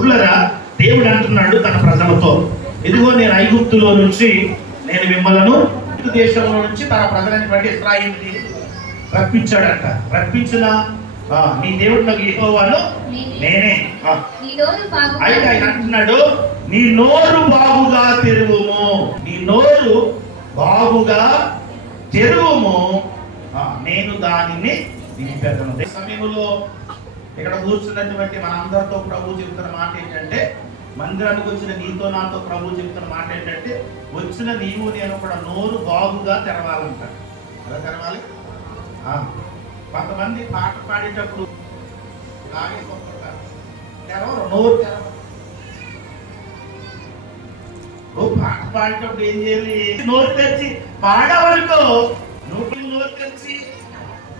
పుల్లరా దేవుడు అంటున్నాడు తన ప్రజలతో. ఇదిగో నేను ఐగుప్తులో నుంచి నేను మిమ్మలను దేశంలో నుంచి తన ప్రజలైనటువంటి ఇస్రాయిల్ని రప్పించాడంట. రప్పించిన నీ దేవుడు నాకు యెహోవాను నేనే. అయితే ఆయన అంటున్నాడు నీ నోరు బాగుగా తెరువుము. నీ నోరు బాగుగా తెరువుము. నేను దానిని నింపెదను. సమయంలో ఇక్కడ కూర్చున్నటువంటి మన అందరితో ప్రభు చెప్తున్న మాట ఏంటంటే మందిరానికి వచ్చిన నీతో నాతో ప్రభు చెప్తున్న మాట ఏంటంటే వచ్చిన నీవు నేను కూడా నోరు బాగుగా తెరవాలంటాడు ఎలా తెరవాలి? ఆ, కొంతమంది పాట పాడేటప్పుడు ఇలాగే తెరవరు నోరు తెరవరు. పాట పాడేటప్పుడు ఏం చేయాలి? నోరు తెరిచి పాడవనుకో నువ్వు నోరు తెరిచి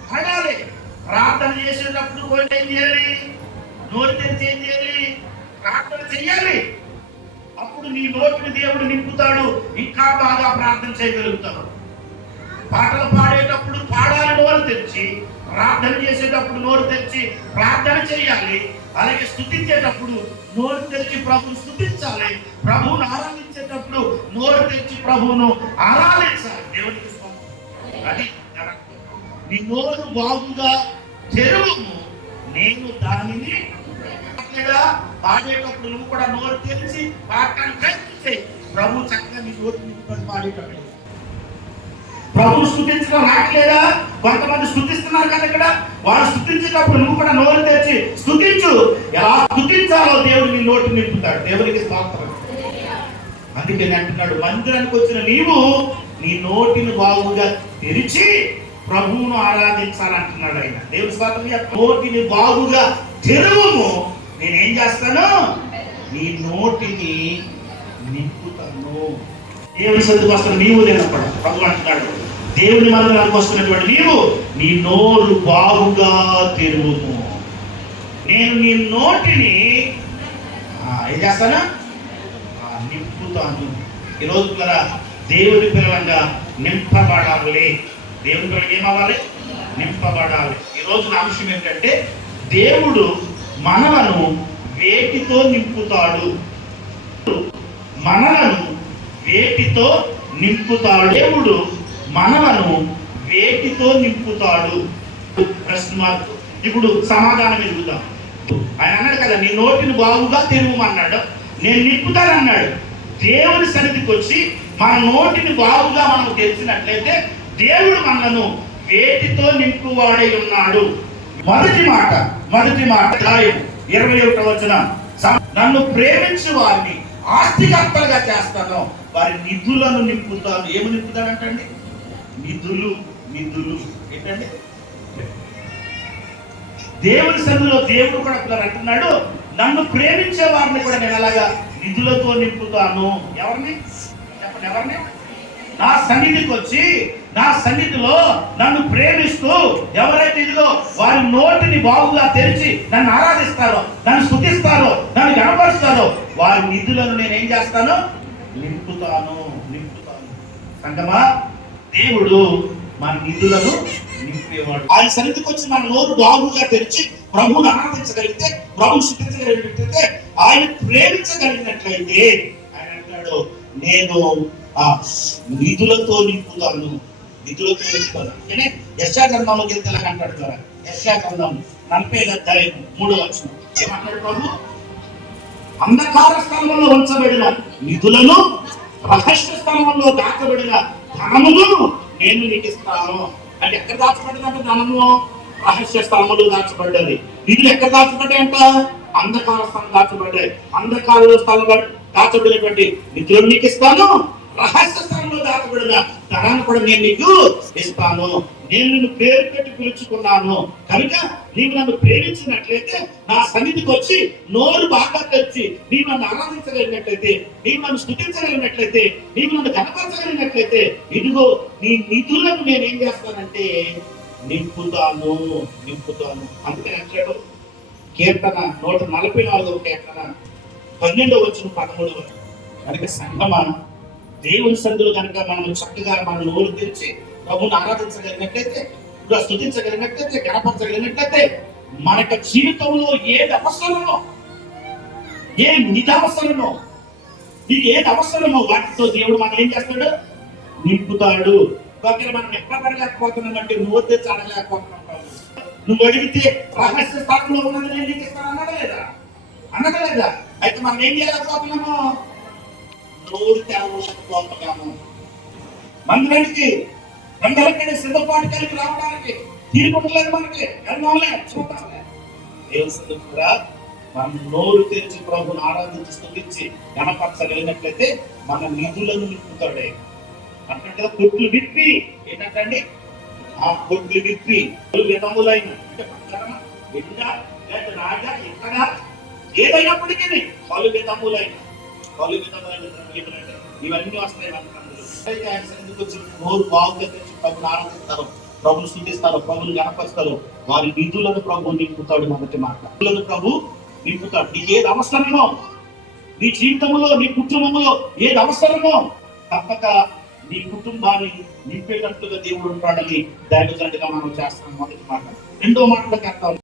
పాడాలి ప్రార్థన చేసేటప్పుడు ఏం చేయాలి నోరు తెరిచి ఏం చేయాలి ప్రార్థన చెయ్యాలి అప్పుడు నీ నోటిని దేవుడు నింపుతాడు. ఇంకా బాగా ప్రార్థన చేయగలుగుతాడు. పాటలు పాడేటప్పుడు పాడాలి నోరు తెరిచి ప్రార్థన చేసేటప్పుడు నోరు తెరిచి ప్రార్థన చేయాలి. అలాగే స్థుతించేటప్పుడు నోరు తెరిచి ప్రభు స్థుతించాలి. ప్రభువును ఆరాధించేటప్పుడు నోరు తెరిచి ప్రభువును ఆరాధించాలి. దేవుడికి అది నీ నోరు బాగుగా తెరువుము. నేను దానిని పాడేటప్పుడు నువ్వు కూడా నోరు తెలిసి పాటను ప్రయత్నించే ప్రభు చక్కగా నీ నోరు నింపుకొని పాడేటప్పుడు ప్రభు స్థుతించడం రావట్లేదా? కొంతమంది స్థుతిస్తున్నారు కదా ఇక్కడ. వాళ్ళు స్థుతించేటప్పుడు నువ్వు కూడా నోరు తెరిచి స్థుతించు. ఎలా స్థుతించాలో దేవుడు నీ నోటి నింపుతాడు. దేవునికి స్తోత్రం. అందుకే అంటున్నాడు మందిరానికి వచ్చిన నీవు నీ నోటిని బాగుగా తెరిచి ప్రభువును ఆరాధించాలంటున్నాడు ఆయన. దేవుని స్వాతంత్ర నోటిని బాగుగా తెరువుము. నేనేం చేస్తాను? నీ నోటిని నింపుతాను. దేవుని సన్నిధికి వస్తున్న నీవు లేనప్పుడు ప్రభు అంటున్నాడు. దేవుని మందిరానికి వస్తున్నటువంటి నీవు నీ నోరు బాగుగా తెరువుము. నేను నీ నోటిని ఆ, ఏం చేస్తాను? ఆ, నింపుతాను. ఈరోజు కదా దేవుని పిల్లలంగా నింపబడాలి. దేవుని ఏమవ్వాలి? నింపబడాలి. ఈ నా అంశం ఏంటంటే దేవుడు మనలను వేటితో నింపుతాడు? మనలను వేటితో నింపుతాడు? దేవుడు మనలను వేటితో నింపుతాడు? ప్రశ్న మార్క్. ఇప్పుడు సమాధానం ఎదుగుతాం ఆయన అన్నాడు కదా నీ నోటిని బాగుగా తిరుగుమన్నాడు నేను నింపుతానన్నాడు. దేవుని సన్నిధికి వచ్చి మన నోటిని బాగుగా మనం తెలిసినట్లయితే దేవుడు మనలను వేటితో నింపువాడై ఉన్నాడు. మొదటి మాట మొదటి మాట ఇరవై ఒకటో వచ్చిన నన్ను ప్రేమించు వారిని ఆస్తికర్తలుగా చేస్తాను. వారి నిధులను నింపుతాను. ఏమి నింపుతానంటండి నిధులు నిధులు. ఏంటండి? దేవుని సందులో దేవుడు కూడా అంటున్నాడు నన్ను ప్రేమించే వారిని కూడా నేను అలాగా నిధులతో నింపుతాను? ఎవరిని? చెప్పండి ఎవరిని? నా సన్నిధికి వచ్చి నా సన్నిధిలో నన్ను ప్రేమిస్తూ ఎవరైతే ఇదిగో వారి నోటిని బాగుగా తెరిచి నన్ను ఆరాధిస్తారో నన్ను స్థుతిస్తారో నన్ను కనపరుస్తారో వారి నిధులను నేను ఏం చేస్తాను? నింపుతాను నింపుతాను. సంగమా దేవుడు మన నిధులను నింపేవాడు. ఆయన సన్నిధికి వచ్చి మన నోరు బాగుగా తెరిచి ప్రభువును ఆరాధించగలిగితే ప్రభువు శుద్ధించగలిగితే ఆయన ప్రేమించగలిగినట్లయితే ఆయన అంటాడు నేను ఆ నిధులతో నింపుతాను నిధులతో నింపుతాను అంటే యశా గ్రంథంలో వెళ్తే అంటాడు కదా. యశా గ్రంథం నలభై అధ్యాయం మూడు వచ్చిన ఏమంటాడు ప్రభు? అంధకార స్థలంలో ఉంచబడిన నిధులను రహస్య స్థలంలో దాచబడిన ధనమును నేను నీకు ఇస్తాను. అంటే ఎక్కడ దాచబడిందంటే ధనము? రహస్య స్థలములు దాచబడ్డది. నిధులు ఎక్కడ దాచబడ్డాయి అంట? అంధకార స్థలం దాచబడ్డాయి. అంధకార స్థలం దాచబడినటువంటి నిధులను నీకు ఇస్తాను. రహస్య స్థలంలో దాచబడిన ధనాన్ని కూడా నేను నీకు ఇస్తాను. నేను నిన్ను పేరు పెట్టి పిలుచుకున్నాను. కనుక నీవు నన్ను ప్రేమించినట్లయితే నా సన్నిధికి వచ్చి నోరు బాగా తెచ్చి నీవు నన్ను ఆరాధించగలిగినట్లయితే నీవు నన్ను స్థుతించగలిగినట్లయితే నీవు నన్ను కనపరచగలిగినట్లయితే ఇదిగో నీ నిధులను నేను ఏం చేస్తానంటే నింపుతాను నింపుతాను. అందుకని అంటాడు కీర్తన నూట నలభై నాలుగవ కీర్తన పన్నెండవ వచ్చిన పదమూడవ కనుక సంగమా దేవుని సందులు కనుక మనం చక్కగా మన నోరు తెరిచి ప్రభుని ఆరాధించగలిగినట్లయితే స్థుతించగలిగినట్లయితే గణపరచగలిగినట్లయితే మనకు జీవితంలో ఏది అవసరమో ఏ నిధవసరమో నీకు ఏది అవసరమో వాటితో దేవుడు మనం ఏం చేస్తాడు? నింపుతాడు. ఒకవేళ మనం ఎక్కడ పడలేకపోతున్నాం అంటే నువ్వు వద్దే అడగలేకపోతున్నాం నువ్వు అడిగితే రహస్య స్థానంలో ఉన్నది నేను నీకు ఇస్తాను అన్నదా లేదా అన్నదా లేదా అయితే మనం ఏం చేయలేకపోతున్నామో నోరు మందిరానికి మండలకి సిద్ధపాటు కలిపి రావడానికి తీరుకుంటలేదు మనకి. వెళ్దాంలే చూద్దాంలే దేవుడు కూడా మనం నోరు తెరిచి ప్రభుని ఆరాధించి స్థుతించి గణపరచగలిగినట్లయితే మన నిధులను నింపుతాడే. అంటే కదా కొట్లు విప్పి ఏంటంటే ఆ కొట్లు విప్పి పలు విధములైన అంటే రాజా ఎక్కడ ఏదైనప్పటికీ పలు విధములైన ఇవన్నీ వస్తాయి మనకు అందులో. నోరు ప్రభుని ఆరాధిస్తారు ప్రభుని ప్రభుని వారి నిధులను ప్రభు నింపుతాడు మొదటి మాట. నిధులను ప్రభు నింపుతాడు. నీకు ఏది అవసరమో నీ జీవితంలో నీ కుటుంబంలో ఏది అవసరమో తప్పక నీ కుటుంబాన్ని నింపేటట్లుగా దేవుడు ఉంటాడని దైవజనుడిగా మనం చేస్తాం మొదటి మాట. రెండో మాటలకు అర్థం